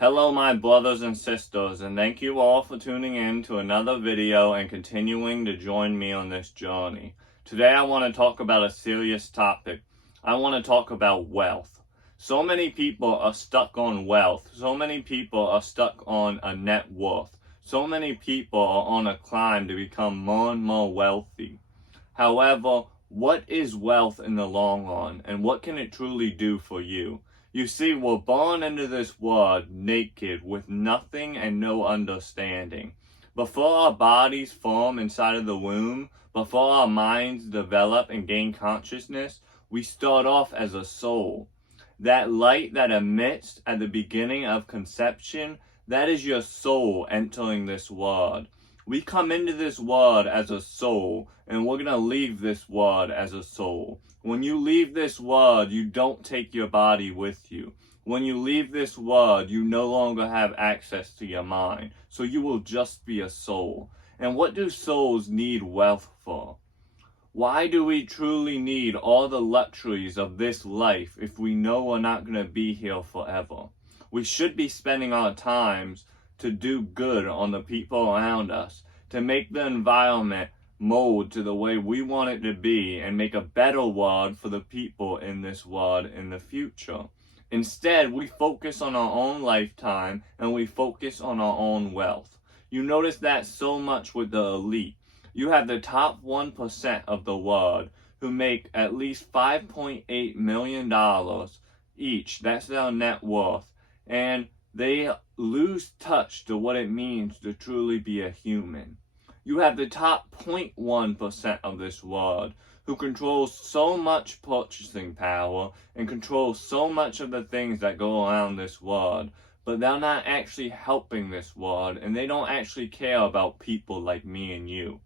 Hello my brothers and sisters, and thank you all for tuning in to another video and continuing to join me on this journey. Today I want to talk about a serious topic. I want to talk about wealth. So many people are stuck on wealth. So many people are stuck on a net worth. So many people are on a climb to become more and more wealthy. However, what is wealth in the long run, and what can it truly do for you? You see, we're born into this world naked with nothing and no understanding. Before our bodies form inside of the womb, before our minds develop and gain consciousness, we start off as a soul. That light that emits at the beginning of conception, that is your soul entering this world. We come into this world as a soul, and we're going to leave this world as a soul. When you leave this world, you don't take your body with you. When you leave this world, you no longer have access to your mind, so you will just be a soul. And what do souls need wealth for? Why do we truly need all the luxuries of this life if we know we're not going to be here forever? We should be spending our times to do good on the people around us, to make the environment mold to the way we want it to be and make a better world for the people in this world in the future. Instead, we focus on our own lifetime and we focus on our own wealth. You notice that so much with the elite. You have the top 1% of the world who make at least $5.8 million each. That's their net worth. And they lose touch to what it means to truly be a human. You have the top 0.1% of this world who controls so much purchasing power and controls so much of the things that go around this world, but they're not actually helping this world, and they don't actually care about people like me and you.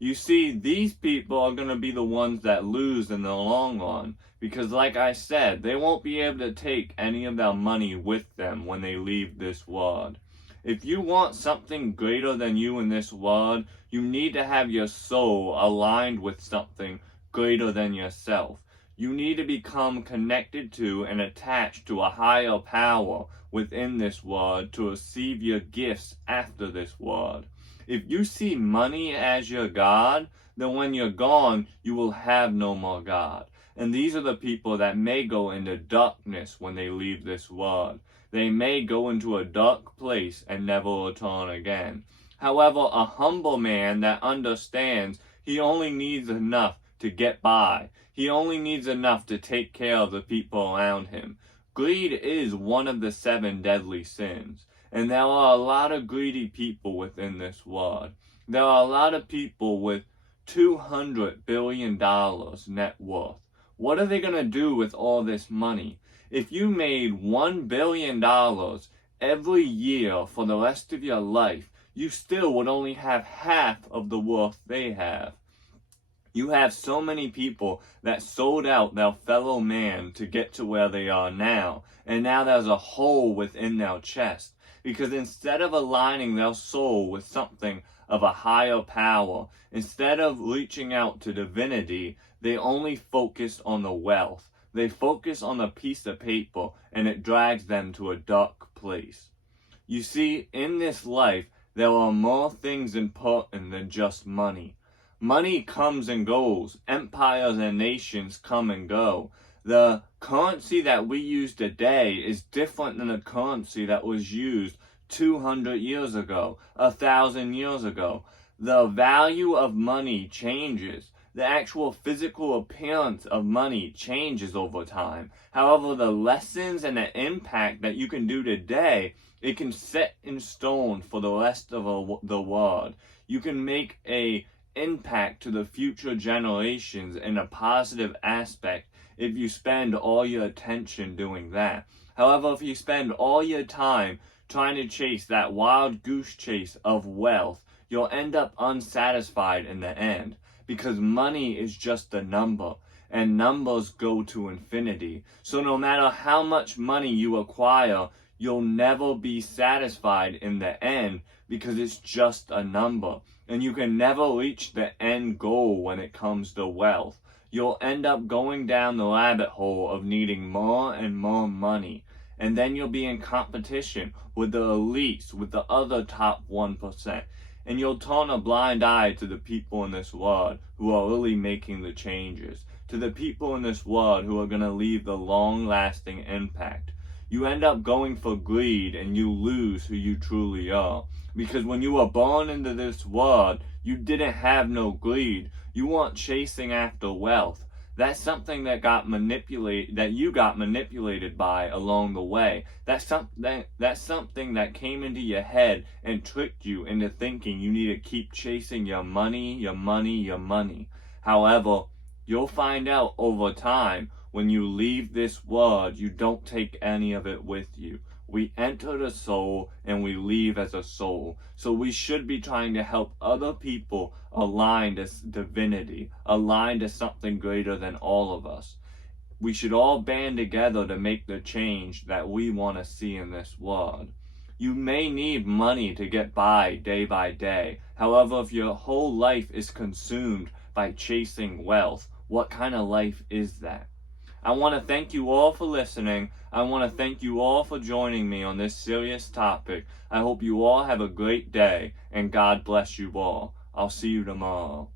You see, these people are going to be the ones that lose in the long run, because like I said, they won't be able to take any of their money with them when they leave this world. If you want something greater than you in this world, you need to have your soul aligned with something greater than yourself. You need to become connected to and attached to a higher power within this world to receive your gifts after this world. If you see money as your God, then when you're gone, you will have no more God. And these are the people that may go into darkness when they leave this world. They may go into a dark place and never return again. However, a humble man that understands he only needs enough to get by. He only needs enough to take care of the people around him. Greed is one of the 7 deadly sins. And there are a lot of greedy people within this world. There are a lot of people with $200 billion net worth. What are they going to do with all this money? If you made $1 billion every year for the rest of your life, you still would only have half of the worth they have. You have so many people that sold out their fellow man to get to where they are now, and now there's a hole within their chest. Because instead of aligning their soul with something of a higher power, instead of reaching out to divinity, they only focus on the wealth. They focus on the piece of paper, and it drags them to a dark place. You see, in this life, there are more things important than just money. Money comes and goes. Empires and nations come and go. The currency that we use today is different than the currency that was used 200 years ago, 1,000 years ago. The value of money changes. The actual physical appearance of money changes over time. However, the lessons and the impact that you can do today, it can set in stone for the rest of the world. You can make an impact to the future generations in a positive aspect if you spend all your attention doing that. However, if you spend all your time trying to chase that wild goose chase of wealth, you'll end up unsatisfied in the end, because money is just a number, and numbers go to infinity. So no matter how much money you acquire, you'll never be satisfied in the end, because it's just a number, and you can never reach the end goal when it comes to wealth. You'll end up going down the rabbit hole of needing more and more money. And then you'll be in competition with the elites, with the other top 1%. And you'll turn a blind eye to the people in this world who are really making the changes, to the people in this world who are going to leave the long-lasting impact. You end up going for greed and you lose who you truly are. Because when you were born into this world, you didn't have no greed. You weren't chasing after wealth. That's something that you got manipulated by along the way. That's something that came into your head and tricked you into thinking you need to keep chasing your money, your money, your money. However, you'll find out over time, when you leave this world, you don't take any of it with you. We enter the soul and we leave as a soul. So we should be trying to help other people align to divinity, align to something greater than all of us. We should all band together to make the change that we want to see in this world. You may need money to get by day. However, if your whole life is consumed by chasing wealth, what kind of life is that? I want to thank you all for listening. I want to thank you all for joining me on this serious topic. I hope you all have a great day, and God bless you all. I'll see you tomorrow.